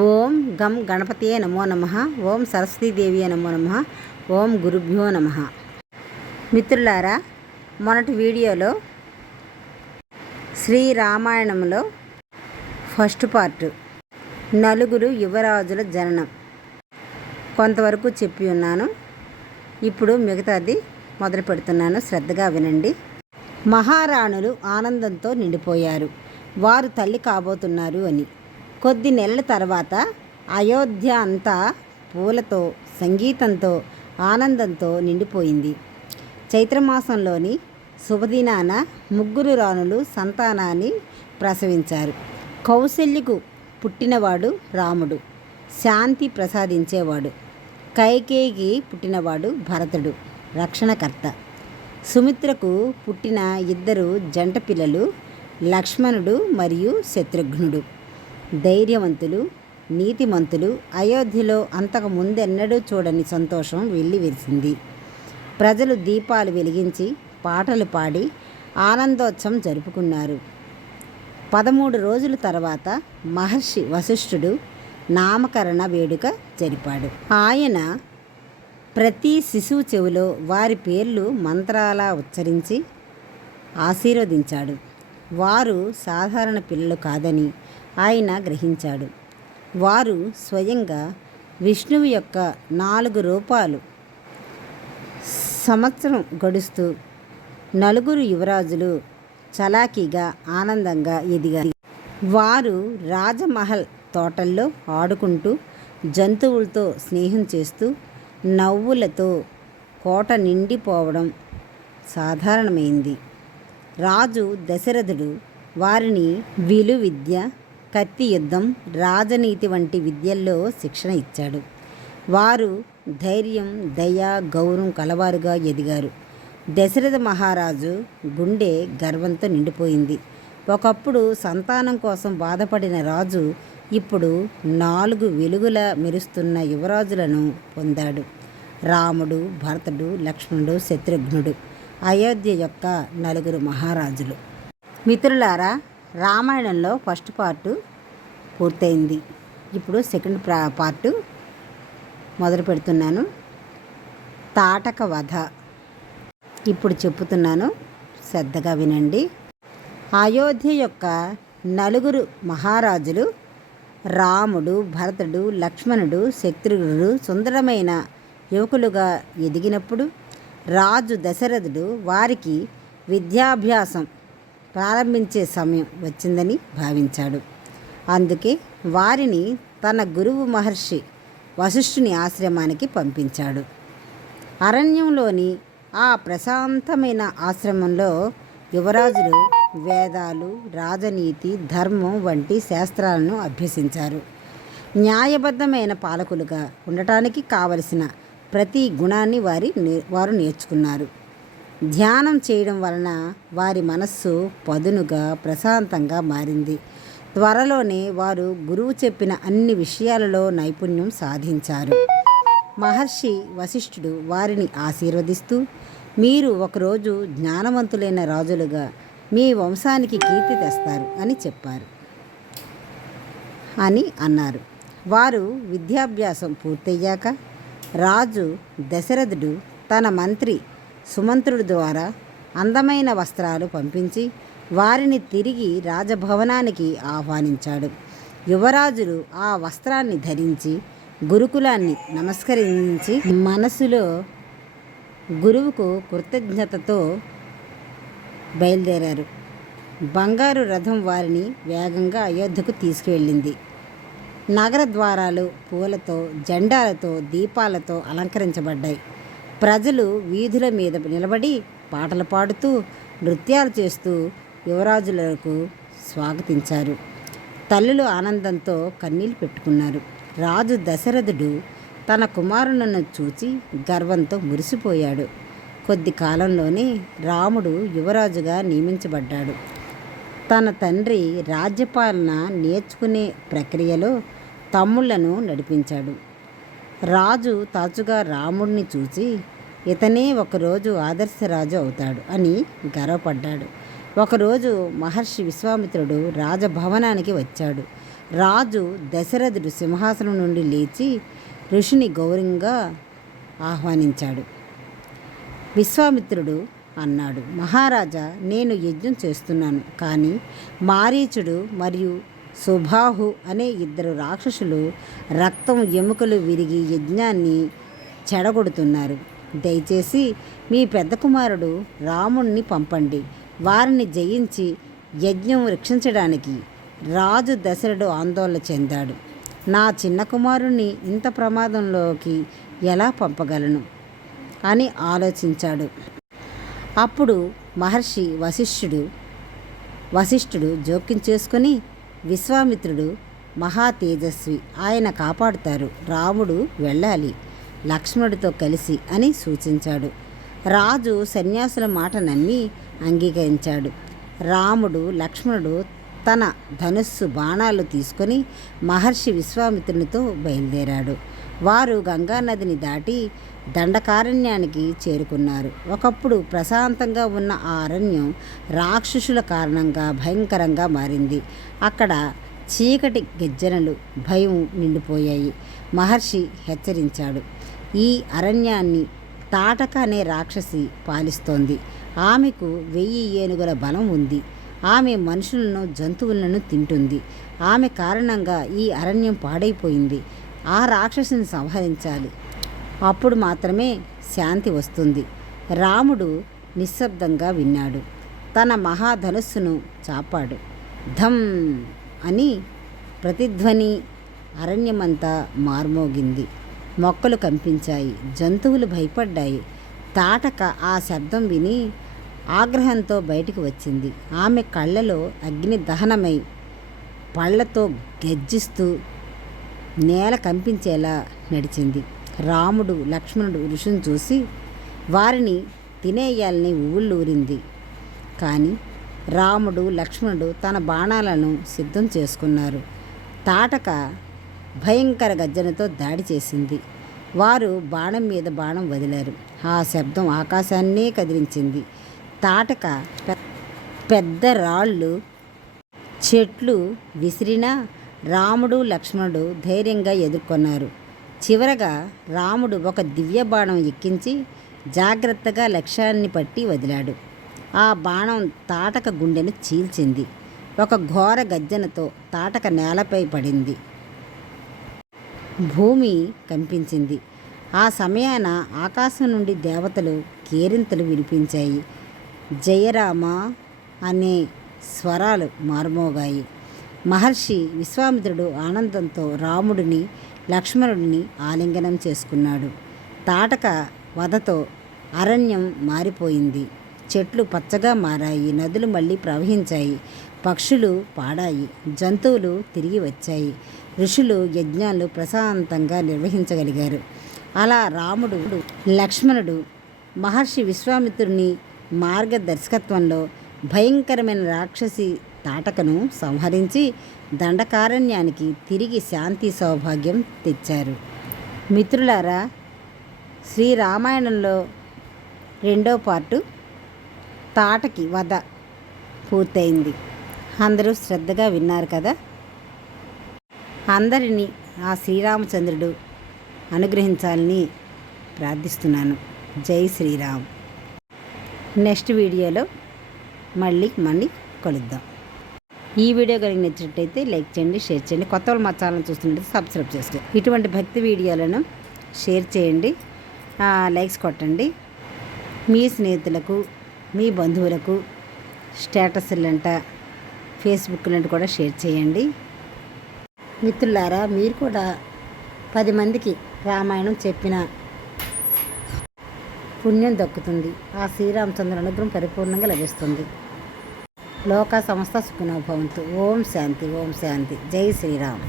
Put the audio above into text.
ఓం గం గణపతియే నమో నమః. ఓం సరస్వతీదేవియే నమో నమః. ఓం గురుభ్యో నమః. మిత్రులారా, మొన్నటి వీడియోలో శ్రీరామాయణంలో ఫస్ట్ పార్ట్ నలుగురు యువరాజుల జననం కొంతవరకు చెప్పి ఉన్నాను. ఇప్పుడు మిగతాది మొదలు పెడుతున్నాను, శ్రద్ధగా వినండి. మహారాణులు ఆనందంతో నిండిపోయారు. వారు తల్లి కాబోతున్నారు అని. కొద్ది నెలల తర్వాత అయోధ్య అంతా పూలతో, సంగీతంతో, ఆనందంతో నిండిపోయింది. చైత్రమాసంలోని శుభదినాన ముగ్గురు రాణులు సంతానాన్ని ప్రసవించారు. కౌసల్యకు పుట్టినవాడు రాముడు, శాంతి ప్రసాదించేవాడు. కైకేయికి పుట్టినవాడు భరతుడు, రక్షణకర్త. సుమిత్రకు పుట్టిన ఇద్దరు జంట పిల్లలు లక్ష్మణుడు మరియు శత్రుఘ్నుడు. ధైర్యవంతులు, నీతిమంతులు. అయోధ్యలో అంతకు ముందెన్నడూ చూడని సంతోషం వెల్లివిరిసింది. ప్రజలు దీపాలు వెలిగించి పాటలు పాడి ఆనందోత్సవం జరుపుకున్నారు. 13 రోజుల తర్వాత మహర్షి వశిష్ఠుడు నామకరణ వేడుక జరిపాడు. ఆయన ప్రతి శిశువు చెవిలో వారి పేర్లు మంత్రాలా ఉచ్చరించి ఆశీర్వదించాడు. వారు సాధారణ పిల్లలు కాదని ఆయన గ్రహించాడు. వారు స్వయంగా విష్ణువు యొక్క 4 రూపాలు. సంవత్సరం గడుస్తూ నలుగురు యువరాజులు చలాకీగా, ఆనందంగా ఎదిగారు. వారు రాజమహల్ తోటల్లో ఆడుకుంటూ, జంతువులతో స్నేహం చేస్తూ, నవ్వులతో కోట నిండిపోవడం సాధారణమైంది. రాజు దశరథుడు వారిని విలువిద్య, కత్తి యుద్ధం, రాజనీతి వంటి విద్యల్లో శిక్షణ ఇచ్చాడు. వారు ధైర్యం, దయ, గౌరవం కలవారుగా ఎదిగారు. దశరథ మహారాజు గుండె గర్వంతో నిండిపోయింది. ఒకప్పుడు సంతానం కోసం బాధపడిన రాజు ఇప్పుడు 4 వెలుగుల మెరుస్తున్న యువరాజులను పొందాడు. రాముడు, భరతుడు, లక్ష్మణుడు, శత్రుఘ్నుడు, అయోధ్య యొక్క 4 మహారాజులు. మిత్రులారా, రామాయణంలో ఫస్ట్ పార్టు పూర్తయింది. ఇప్పుడు సెకండ్ పార్టు మొదలు పెడుతున్నాను. తాటక వధ ఇప్పుడు చెప్పుతున్నాను, శ్రద్ధగా వినండి. అయోధ్య యొక్క 4 మహారాజులు రాముడు, భరతుడు, లక్ష్మణుడు, శత్రుఘ్నుడు సుందరమైన యువకులుగా ఎదిగినప్పుడు రాజు దశరథుడు వారికి విద్యాభ్యాసం ప్రారంభించే సమయం వచ్చిందని భావించాడు. అందుకే వారిని తన గురువు మహర్షి వశిష్ఠుని ఆశ్రమానికి పంపించాడు. అరణ్యంలోని ఆ ప్రశాంతమైన ఆశ్రమంలో యువరాజులు వేదాలు, రాజనీతి, ధర్మం వంటి శాస్త్రాలను అభ్యసించారు. న్యాయబద్ధమైన పాలకులుగా ఉండటానికి కావలసిన ప్రతి గుణాన్ని వారు నేర్చుకున్నారు. ధ్యానం చేయడం వలన వారి మనస్సు పదునుగా, ప్రశాంతంగా మారింది. త్వరలోనే వారు గురువు చెప్పిన అన్ని విషయాలలో నైపుణ్యం సాధించారు. మహర్షి వశిష్ఠుడు వారిని ఆశీర్వదిస్తూ, మీరు ఒకరోజు జ్ఞానవంతులైన రాజులుగా మీ వంశానికి కీర్తి తెస్తారు అని చెప్పారు అని అన్నారు. వారు విద్యాభ్యాసం పూర్తయ్యాక రాజు దశరథుడు తన మంత్రి సుమంత్రుడి ద్వారా అందమైన వస్త్రాలు పంపించి వారిని తిరిగి రాజభవనానికి ఆహ్వానించాడు. యువరాజులు ఆ వస్త్రాన్ని ధరించి గురుకులాన్ని నమస్కరించి మనసులో గురువుకు కృతజ్ఞతతో బయలుదేరారు. బంగారు రథం వారిని వేగంగా అయోధ్యకు తీసుకువెళ్ళింది. నగర ద్వారాలు పూలతో, జెండాలతో, దీపాలతో అలంకరించబడ్డాయి. ప్రజలు వీధుల మీద నిలబడి పాటలు పాడుతూ, నృత్యాలు చేస్తూ యువరాజులకు స్వాగతించారు. తల్లులు ఆనందంతో కన్నీళ్లు పెట్టుకున్నారు. రాజు దశరథుడు తన కుమారులను చూచి గర్వంతో మురిసిపోయాడు. కొద్ది కాలంలోనే రాముడు యువరాజుగా నియమించబడ్డాడు. తన తండ్రి రాజ్యపాలన నేర్చుకునే ప్రక్రియలో తమ్ముళ్లను నడిపించాడు. రాజు తరచుగా రాముడిని చూసి ఇతనే ఒకరోజు ఆదర్శరాజు అవుతాడు అని గర్వపడ్డాడు. ఒకరోజు మహర్షి విశ్వామిత్రుడు రాజభవనానికి వచ్చాడు. రాజు దశరథుడు సింహాసనం నుండి లేచి ఋషిని గౌరవంగా ఆహ్వానించాడు. విశ్వామిత్రుడు అన్నాడు, మహారాజా, నేను యజ్ఞం చేస్తున్నాను, కానీ మారీచుడు మరియు సుబాహు అనే ఇద్దరు రాక్షసులు రక్తం ఎముకలు విరిగి యజ్ఞాన్ని చెడగొడుతున్నారు. దయచేసి మీ పెద్ద కుమారుడు రాముణ్ణి పంపండి. వారిని జయించి యజ్ఞం రక్షించడానికి. రాజు దశరథుడు ఆందోళన చెందాడు. నా చిన్న కుమారుణ్ణి ఇంత ప్రమాదంలోకి ఎలా పంపగలను అని ఆలోచించాడు. అప్పుడు మహర్షి వశిష్ఠుడు జోక్యం చేసుకొని, విశ్వామిత్రుడు మహా తేజస్వి, ఆయన కాపాడుతారు, రాముడు వెళ్ళాలి లక్ష్మణుడితో కలిసి అని సూచించాడు. రాజు సన్యాసుల మాట నమ్మి అంగీకరించాడు. రాముడు లక్ష్మణుడు తన ధనుస్సు బాణాలు తీసుకొని మహర్షి విశ్వామిత్రునితో బయలుదేరాడు. వారు గంగానదిని దాటి దండకారణ్యానికి చేరుకున్నారు. ఒకప్పుడు ప్రశాంతంగా ఉన్న ఆ అరణ్యం రాక్షసుల కారణంగా భయంకరంగా మారింది. అక్కడ చీకటి గెజ్జనలు భయం నిండిపోయాయి. మహర్షి హెచ్చరించాడు, ఈ అరణ్యాన్ని తాటక అనే రాక్షసి పాలిస్తోంది. ఆమెకు 1000 ఏనుగుల బలం ఉంది. ఆమె మనుషులను జంతువులను తింటుంది. ఆమె కారణంగా ఈ అరణ్యం పాడైపోయింది. ఆ రాక్షసిని సంహరించాలి. అప్పుడు మాత్రమే శాంతి వస్తుంది. రాముడు నిశ్శబ్దంగా విన్నాడు. తన మహాధనుస్సును చాపాడు. ధమ్ అని ప్రతిధ్వని అరణ్యమంతా మార్మోగింది. మొక్కలు కంపించాయి. జంతువులు భయపడ్డాయి. తాటక ఆ శబ్దం విని ఆగ్రహంతో బయటికి వచ్చింది. ఆమె కళ్ళలో అగ్ని దహనమై పళ్ళతో గర్జిస్తూ నేల కంపించేలా నడిచింది. రాముడు లక్ష్మణుడు ఋషిని చూసి వారిని తినేయాలని ఊళ్ళూరింది. కానీ రాముడు లక్ష్మణుడు తన బాణాలను సిద్ధం చేసుకున్నారు. తాటక భయంకర గర్జనతో దాడి చేసింది. వారు బాణం మీద బాణం వదిలారు. ఆ శబ్దం ఆకాశాన్నే కదిలించింది. తాటక పెద్ద రాళ్ళు చెట్లు విసిరినా రాముడు లక్ష్మణుడు ధైర్యంగా ఎదుర్కొన్నారు. చివరగా రాముడు ఒక దివ్య బాణం ఎక్కించి జాగ్రత్తగా లక్ష్యాన్ని పట్టి వదిలాడు. ఆ బాణం తాటక గుండెను చీల్చింది. ఒక ఘోర గర్జనతో తాటక నేలపై పడింది. భూమి కంపించింది. ఆ సమయాన ఆకాశం నుండి దేవతలు కేరింతలు వినిపించాయి. జయరామ అనే స్వరాలు మార్మోగాయి. మహర్షి విశ్వామిత్రుడు ఆనందంతో రాముడిని లక్ష్మణుడిని ఆలింగనం చేసుకున్నాడు. తాటక వధతో అరణ్యం మారిపోయింది. చెట్లు పచ్చగా మారాయి. నదులు మళ్ళీ ప్రవహించాయి. పక్షులు పాడాయి. జంతువులు తిరిగి వచ్చాయి. ఋషులు యజ్ఞాలు ప్రశాంతంగా నిర్వహించగలిగారు. అలా రాముడు లక్ష్మణుడు మహర్షి విశ్వామిత్రుని మార్గదర్శకత్వంలో భయంకరమైన రాక్షసి తాటకను సంహరించి దండకారణ్యానికి తిరిగి శాంతి సౌభాగ్యం తెచ్చారు. మిత్రులారా, శ్రీరామాయణంలో 2వ పార్టు తాటకి వధ పూర్తయింది. అందరూ శ్రద్ధగా విన్నారు కదా. అందరినీ ఆ శ్రీరామచంద్రుడు అనుగ్రహించాలని ప్రార్థిస్తున్నాను. జై శ్రీరామ్. నెక్స్ట్ వీడియోలో మళ్ళీ కలుద్దాం. ఈ వీడియో కనుక నచ్చినట్టయితే లైక్ చేయండి, షేర్ చేయండి. కొత్త వాళ్ళు మా ఛానల్ చూస్తున్నట్టు సబ్స్క్రైబ్ చేసుకోండి. ఇటువంటి భక్తి వీడియోలను షేర్ చేయండి, లైక్స్ కొట్టండి. మీ స్నేహితులకు, మీ బంధువులకు స్టేటస్లంట, ఫేస్బుక్లంట కూడా షేర్ చేయండి. మిత్రులారా, మీరు కూడా 10 మందికి రామాయణం చెప్పిన పుణ్యం దక్కుతుంది. ఆ శ్రీరామచంద్ర అనుగ్రహం పరిపూర్ణంగా లభిస్తుంది. లోక సమస్త సుఖినో భవంతు. ఓం శాంతి, ఓం శాంతి. జై శ్రీరామ్.